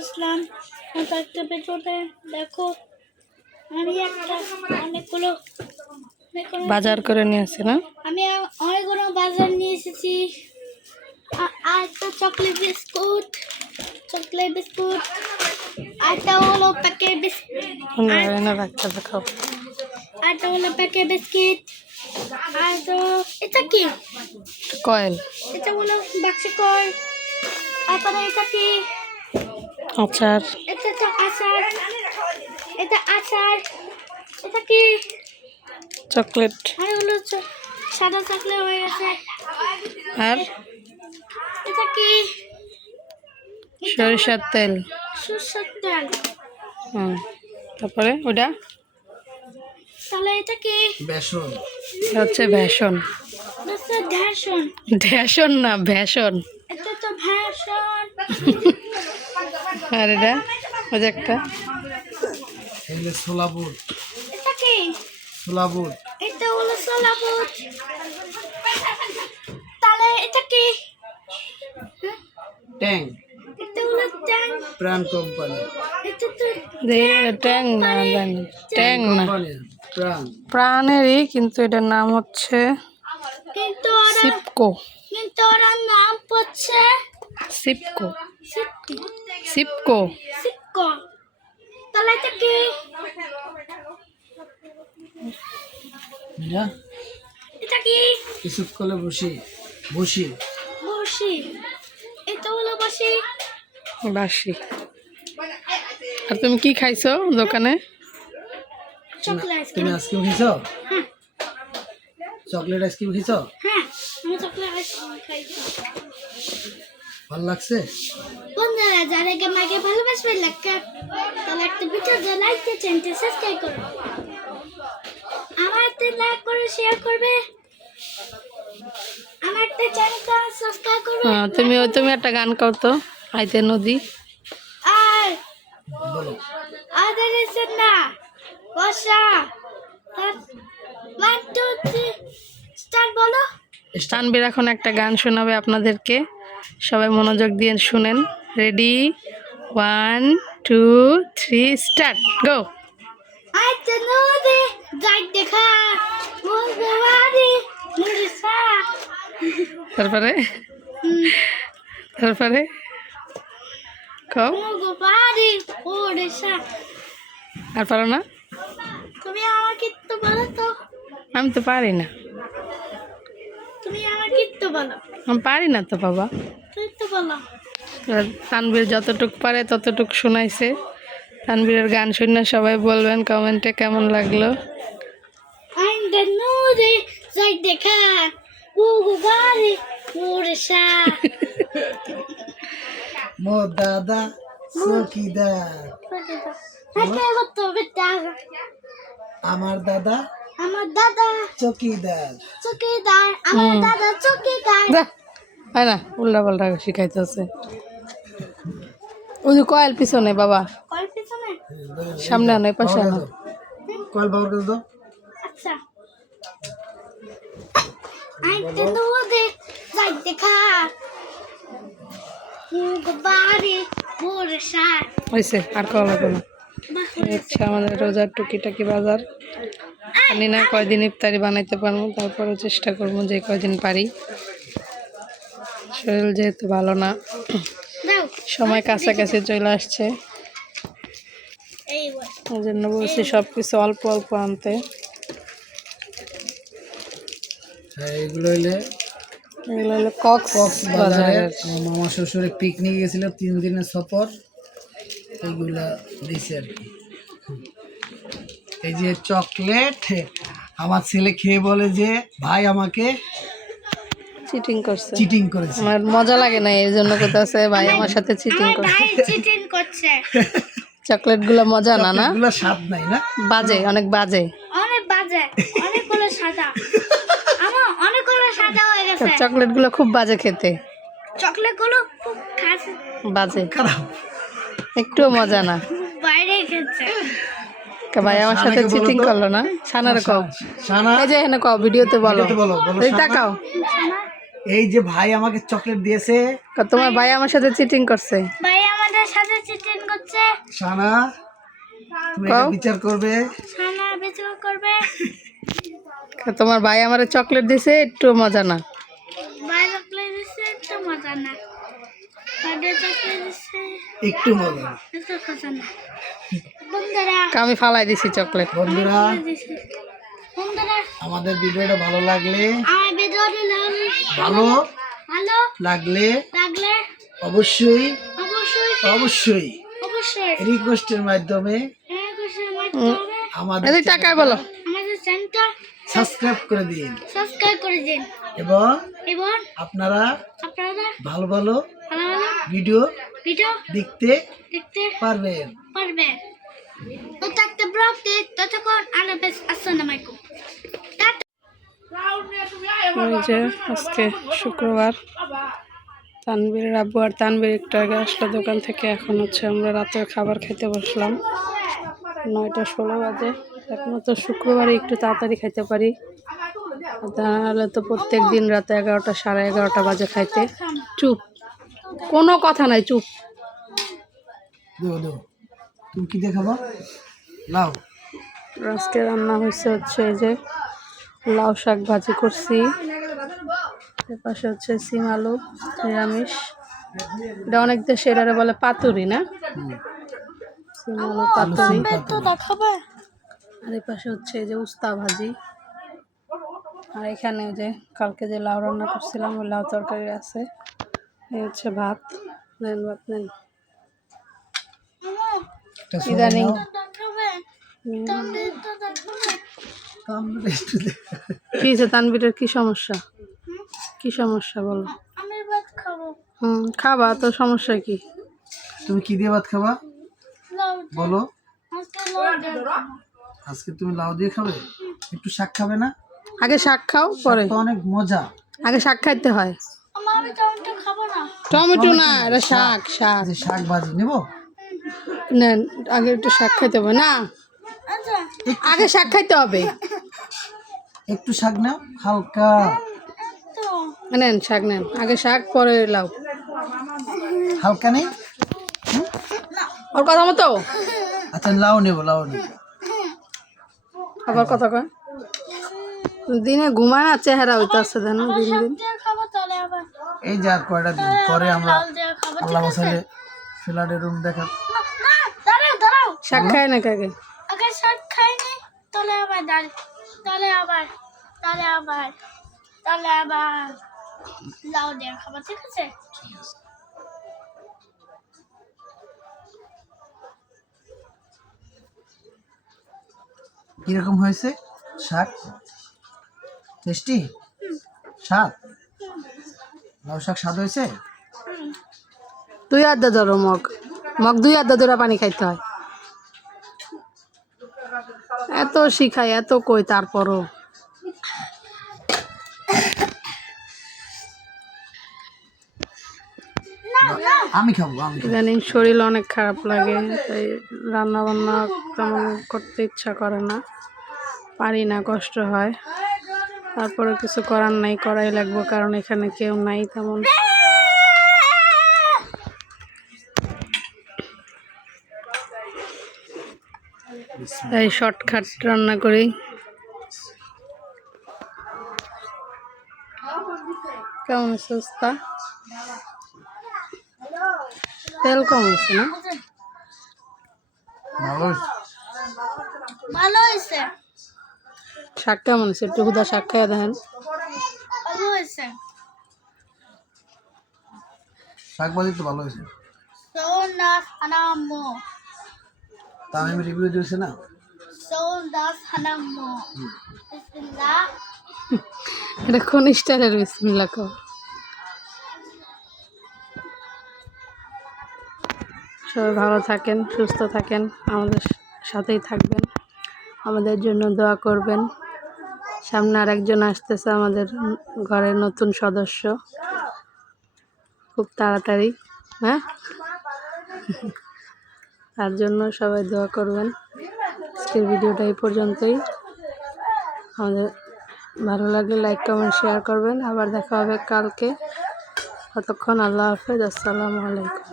আসলাম একটা ভিডিওতে দেখো। আমি একটা অনেকগুলো বাজার করে নিয়ে আসছে না? আমি অনেকগুলো বাজার নিয়ে এসেছি। আর চকলেট বিস্কুট চকলেট বিস্কুট আরটা হলো প্যাকেট বিস্কুট। দেখাও। আরটা হলো প্যাকেট বিস্কিট। আর তো এটা কি? কয়েল। এটা হলো বাক্স কর তারপরে এটা কি? আচার। এটা তো আচার। এটা আচার। এটা কি? চকলেট। আর হলো সাদা চকলেট হয়ে গেছে। আর? এটা কি? সরিষার তেল। সরষের তেল। হুম। তারপরে ওটা? তাহলে এটা কি? বেসন। হচ্ছে ভ্যাসন হচ্ছে ভ্যাসন ভ্যাসন না ভ্যাসন এটা তো ভ্যাসন আর এটা ওই যে একটা। বুট এটা কি? বুট এটা হলো সোলা বুট তাহলে এটা কি? ট্যাং। এটা হলো ট্যাং। প্রাণ কোম্পানি। এটা তো যে ট্যাং না জানি। ট্যাং। না। প্রাণ। প্রাণেরই কিন্তু এটার নাম হচ্ছে কিন্তু ওরা সিপকো। কিন্তু ওরা নাম পড়ছে সিপকো। সিপকি সিপকো সিপকো তাহলে এটা কি না এটা কি কিছু করলে বসি বসি বসি এটা হলো বসি বাসি আর তুমি কি খাইছো দোকানে? চকলেট তুমি আইসক্রিম খেয়েছ? চকলেট আইসক্রিম খেয়েছ? হ্যাঁ আমি চকলেট আইসক্রিম খাইছি ভালো লাগছে? বন্ধুরা যারা আমাকে ভালোবাসবে লাইক তাহলে একটা ভিডিও লাইক দিয়ে চ্যানেলটা সাবস্ক্রাইব করো। আমার একটা লাইক করে শেয়ার করবে। আমার একটা চ্যানেলটা সাবস্ক্রাইব করবে হ্যাঁ তুমি তুমি একটা গান গাও তো আইতে নদী। আর বলো আদার এসে না বসা ওয়ান টু থ্রি স্টার্ট বলো। তানবীর এখন একটা গান শোনাবে আপনাদেরকে। সবাই মনোযোগ দিয়ে শুনেন। Ready one two three start go তারপরে? তারপরে? আর পারো না? তুমি আমাকে একটু বলো তো। আমি তো পারি না তুমি আমাকে একটু বলো আমি পারি না তো বাবা। তুই তো বলো এবার তানবীর যতটুক পারে ততটুক শোনাইছে। তানবীরের গান শুনে সবাই বলবেন কমেন্টে কেমন লাগল। আই তো নদে যাই দেখা মুগো পারি মুরিসা। মো দাদা বেটা? আমার দাদা আমার দাদা চকিদার। চকিদার আমার দাদা চকিদার। হয় না উল্টা পাল্টা শিখাইতেছে। ওই যে কয়েল পিছনে বাবা। সামনে আনো পাশে আনো। কল বাবার কাছে দাও। আচ্ছা। আইতে হয়েছে আর কল লাগবে না। হচ্ছে আমাদের রোজার টুকিটাকি বাজার। জানি না কয়দিন ইফতারি বানাইতে পারব তারপরে চেষ্টা করব যে কয়দিন পারি। শরীর যেহেতু ভালো না সময় কাছাকাছি চলে আসছে। ওই জন্য বলছি সব কিছু অল্প অল্প আনতে। হ্যাঁ এগুলো হইলে এগুলো হলো কক্স বাজারে বাজারের মামা শ্বশুরে পিকনিক গেছিল তিন দিনের সফর। এইগুলা দিছে আর কি। এই যে চকলেট আমার ছেলে খেয়ে বলে যে ভাই আমাকে চিটিং করছে। চিটিং করেছে। আমার মজা লাগে না এই জন্য কোথাছে ভাই আমার সাথে চিটিং আমার করছে। চিটিং করছে। চকলেটগুলো মজা না না? এগুলো স্বাদ নাই না? বাজে অনেক বাজে। অনেক বাজে অনেকগুলো সাদা। আমার অনেকগুলো সাদা হয়ে গেছে। চকলেটগুলো খুব বাজে খেতে। চকলেটগুলো খুব বাজে। খারাপ। একটুও মজা না। বাইরে খেচ্ছে কা ভাই আমার সাথে চিটিং করল না? সানার কও। সানা এই যে এখানে কও ভিডিওতে বলো। এই তাকাও। এই যে ভাই আমাকে চকলেট দিয়েছে। তোমার ভাই আমার সাথে চিটিং করছে। ভাই আমাদের সাথে চিটিং করছে। সানা তুমি বিচার করবে। সানা বিচার করবে। তোমার ভাই আমার চকলেট দিছে একটু মজা না। ভাই চকলেট দিচ্ছে তো মজা না। একটু মজা না। আমি ফালাই দিছি চকলেট। বন্ধুরা আমাদের ভিডিওটা ভালো লাগলে ভালো ভালো লাগলে অবশ্যই অবশ্যই অবশ্যই অবশ্যই। রিকোয়েস্টের মাধ্যমে আমাদের টাকায় বলো। সাবস্ক্রাইব করে দিন। সাবস্ক্রাইব করে দিন। এবং এবং আপনারা আপনারা ভালো ভালো ভালো ভালো ভিডিও ভিডিও দেখতে দেখতে পারবেন। পারবেন। ততক্ষণ আসসালামু আলাইকুম যে আজকে শুক্রবার তানবীরের আব্বু আর তানবীর একটু আগে আসলো দোকান থেকে এখন হচ্ছে আমরা রাতের খাবার খেতে বসলাম। নয়টা ষোলো বাজে এখন তো শুক্রবারে একটু তাড়াতাড়ি খাইতে পারি। তাহলে তো প্রত্যেক দিন রাতে এগারোটা সাড়ে এগারোটা বাজে খাইতে। চুপ। কোনো কথা নাই চুপ। তুমি কি দেখাবো? লাও আজকে রান্না হয়েছে হচ্ছে এই যে লাউ শাক ভাজি করছি। এর পাশে হচ্ছে সিম আলু নিরামিষ। এটা অনেক দেশে এটারে বলে পাতুরি না? সিম আলু পাতুরি। আর এই পাশে হচ্ছে এই যে উস্তা ভাজি। আর এখানে যে কালকে যে লাউ রান্না করছিলাম ওই লাউ তরকারি আছে। এই হচ্ছে ভাত। নেন ভাত নেন। ইদানিং কি হয়েছে তানবীরের কি সমস্যা? কি সমস্যা বলো? আমি ভাত খাব হুম খাবা তো সমস্যা কি? তুমি কি দিয়ে ভাত খাবা? বলো। আজকে তুমি লাউ দিয়ে খাবে? একটু শাক খাবে না? আগে শাক খাও পরে। অনেক মজা। আগে শাক খাইতে হয়। টমেটো না। এটা শাক শাক। শাক ভাজি নেব? নেন আগে একটু শাক খাইতে হবে না? আগে শাক খাইতে হবে। একটু শাক নাও হালকা। নেন শাক নেন আগে শাক পরে লাও হালকা নেই? ওর কথা মতো? আচ্ছা লাউ নেব লাউ নেব। আবার কথা কয়? দিনে ঘুমায় না চেহারা হইতেছে দেন দিন দিন। এই যা কয়টা দিন পরে আমরা আল্লাহ ফ্ল্যাটের রুম দেখা শাক খায় না কাকে? আগে শাক খাইনি তাহলে আবার ডাল তাহলে আবার তাহলে আবার তাহলে আবার লাউ দিয়ে খাব ঠিক আছে? কীরকম হয়েছে শাক? টেস্টি? শাক লাউ শাক স্বাদ হয়েছে? দুই আড্ডা ধরো মগ। মগ দুই আড্ডা ধরে পানি খাইতে হয়। শিখাই এত কই তারপরও? আমি খাব ইদানিং শরীর অনেক খারাপ লাগে তাই রান্না বান্না তেমন করতে ইচ্ছা করে না। পারি না কষ্ট হয়। তারপরে কিছু করার নাই করাই লাগবে কারণ এখানে কেউ নাই তেমন। তাই শর্টকাট রান্না করি। কেমন সস্তা তেল কম আছে না? ভালো হয়েছে। শাক কেমন হয়েছে? একটু হুদা শাক খাইয়া দেখেন। ভালো হয়েছে। শাক ভাজি তো ভালো হয়েছে। সোন হানাম্মো তা আমি রিভিউ দিয়েছি না? বিসমিল্লাহ। এটা কোন স্টাইলের বিসমিল্লা কো? সবাই ভালো থাকেন সুস্থ থাকেন আমাদের সাথেই থাকবেন আমাদের জন্য দোয়া করবেন। সামনে আর একজন আসতেছে আমাদের ঘরের নতুন সদস্য। খুব তাড়াতাড়ি হ্যাঁ? তার জন্য সবাই দোয়া করবেন। আজকের ভিডিওটা এই পর্যন্তই। আমাদের ভালো লাগলে লাইক কমেন্ট শেয়ার করবেন। আবার দেখা হবে কালকে। ততক্ষণ আল্লাহ হাফেজ। আসসালামু আলাইকুম।